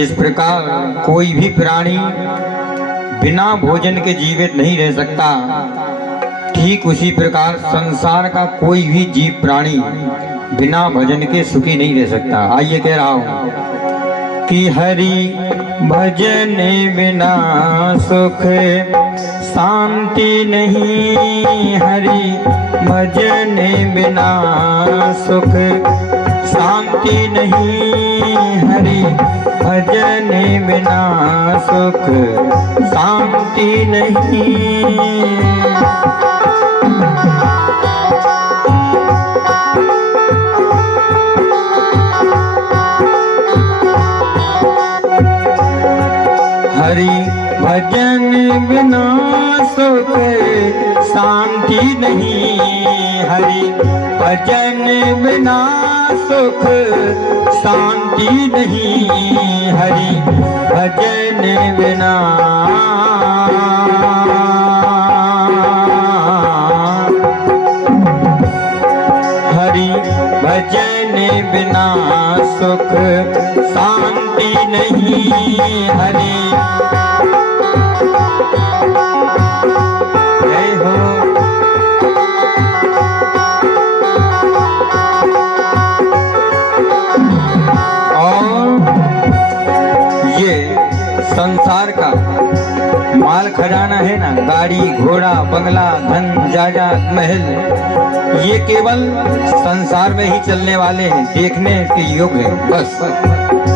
जिस प्रकार कोई भी प्राणी बिना भोजन के जीवित नहीं रह सकता, ठीक उसी प्रकार संसार का कोई भी जीव प्राणी बिना भजन के सुखी नहीं रह सकता। आइए कह रहा हूं कि हरि भजन बिना सुख शांति नहीं, हरि भजन बिना सुख शांति नहीं, हरि भजन बिना सुख शांति नहीं। हरि भजन बिना सुख शांति नहीं, हरि भजन बिना सुख शांति नहीं, हरि भजन बिना हरि भजन बिना सुख शांति नहीं, हरि जय हो। और ये संसार का माल खजाना है ना, गाड़ी घोड़ा बंगला धन जायदाद महल, ये केवल संसार में ही चलने वाले हैं, देखने के योग्य है बस,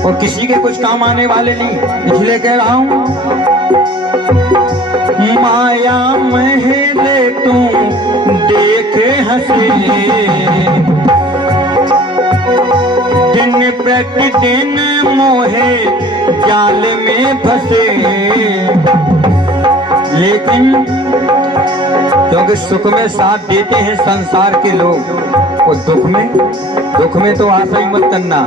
और किसी के कुछ काम आने वाले नहीं। इसलिए कह रहा हूं माया महले तू देखे हंसे, दिन प्रतिदिन मोहे जाल में फंसे, लेकिन क्योंकि सुख में साथ देते हैं संसार के लोग, और दुख में तो आशा ही मत करना।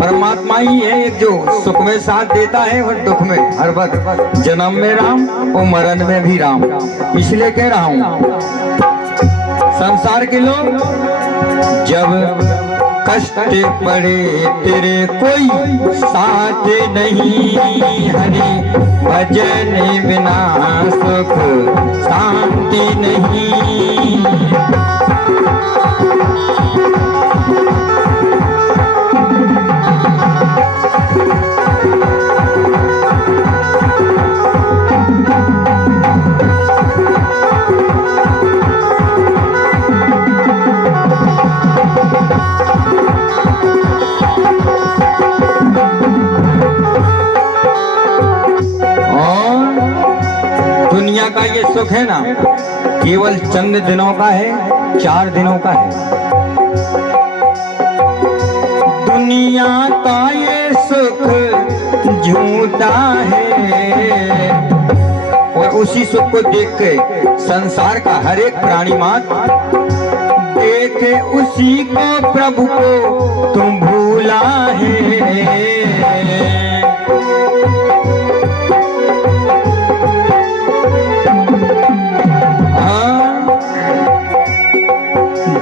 परमात्मा ही है एक जो सुख में साथ देता है और दुख में हर वक्त, जन्म में राम और मरण में भी राम। इसलिए कह रहा हूं संसार के लोग जब कष्ट पड़े तेरे कोई साथ नहीं, हरि भजन बिना सुख शांति नहीं। दुनिया का ये सुख है ना, केवल चंद दिनों का है, 4 दिनों का है। दुनिया का ये सुख झूठा है, और उसी सुख को देख के संसार का हर एक प्राणी मात्र देखे उसी को प्रभु को तुम भूला है।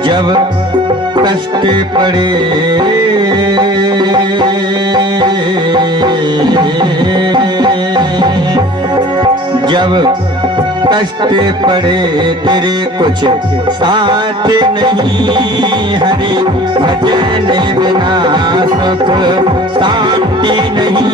जब कष्ट पड़े जब कष्ट पड़े तेरे कुछ साथ नहीं, हरि भजन बिना सुख शांति नहीं।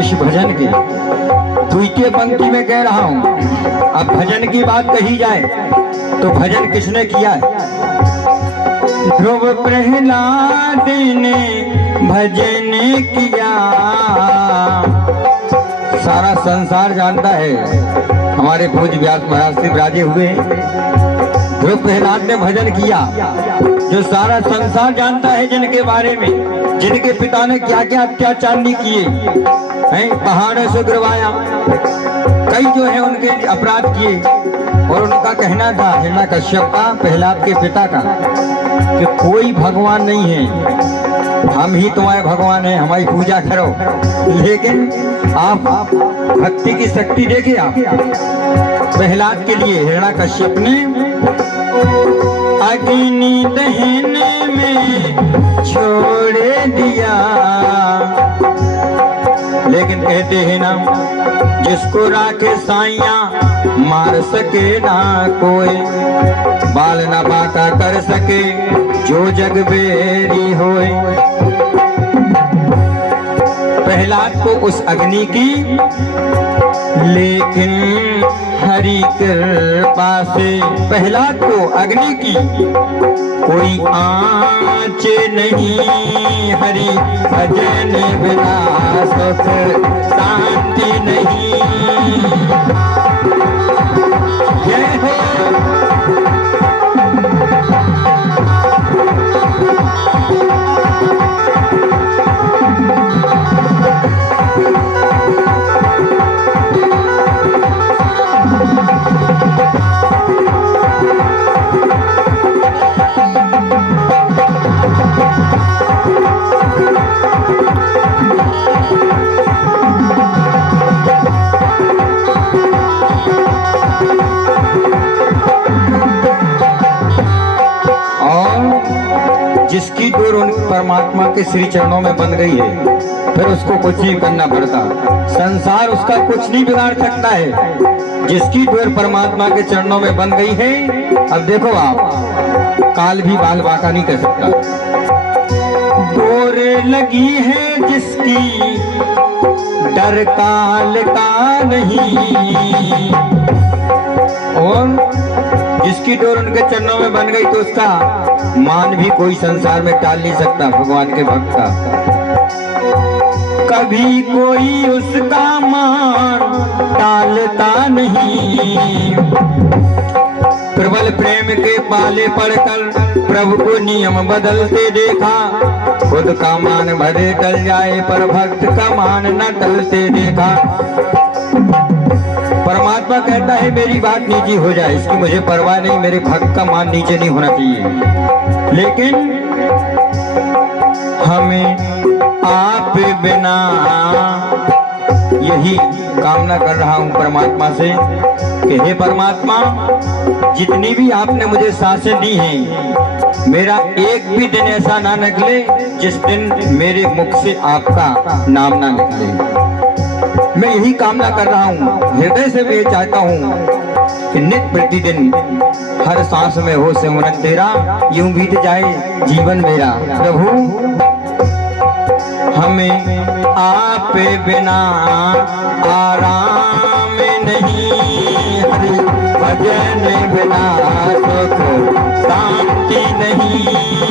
इस भजन की द्वितीय पंक्ति में कह रहा हूं, अब भजन की बात कही जाए तो भजन किसने किया है? ध्रुव प्रहलाद ने भजन किया, सारा संसार जानता है। हमारे पूज्य व्यास महाराज से विराजे हुए ध्रुव प्रहलाद ने भजन किया, जो सारा संसार जानता है, जिनके बारे में, जिनके पिता ने क्या क्या अत्याचार नहीं किए हैं, पहाड़ों से गिरवाया, कई जो है उनके अपराध किए। और उनका कहना था हिरण्यकश्यप का, प्रहलाद के पिता का, कि कोई भगवान नहीं है, हम ही तुम्हारे भगवान हैं, हमारी पूजा करो। लेकिन आप भक्ति की शक्ति देखिए आप। प्रहलाद के लिए हिरण्यकश्यप ने अग्नि दहन में छोड़ दिया, लेकिन कहते हैं ना, जिसको राखे साइया मार सके ना कोई, बाल न बाका कर सके जो जग बेरी होए। प्रहलाद को उस अग्नि की, लेकिन हरि कृपा से प्रहलाद को अग्नि की कोई आँच नहीं, हरि भजन बिना सुख शांति नहीं। जय हो। जिसकी डोर उन परमात्मा के श्री चरणों में बन गई है, फिर उसको कुछ नहीं करना पड़ता, संसार उसका कुछ नहीं बिगाड़ सकता है। जिसकी डोर परमात्मा के चरणों में बन गई है, अब देखो आप, काल भी बाल बाका नहीं कर सकता। डोर लगी है जिसकी, डर काल का नहीं, और जिसकी डोर उनके चरणों में बन गई, तो उसका मान भी कोई संसार में टाल नहीं सकता भगवान के भक्त का। कभी कोई उसका मान टालता नहीं, प्रबल प्रेम के पाले पड़कर प्रभु को नियम बदलते देखा, खुद का मान भले टल जाए पर भक्त का मान न टलते देखा। परमात्मा कहता है मेरी बात नीची हो जाए, इसकी मुझे परवाह नहीं, मेरे भक्त का मान नीचे नहीं होना चाहिए। लेकिन हमें आप बिना, यही कामना कर रहा हूं परमात्मा से कि हे परमात्मा, जितनी भी आपने मुझे सांसें दी हैं, मेरा एक भी दिन ऐसा ना निकले जिस दिन मेरे मुख से आपका नाम ना निकले। मैं यही कामना कर रहा हूँ, हृदय से मैं चाहता हूँ कि नित्य प्रतिदिन हर सांस में हो सिमरन तेरा, यूं बीत जाए जीवन मेरा। प्रभु हमें आप बिना आराम नहीं, हरि भजन बिना सुख शांति नहीं।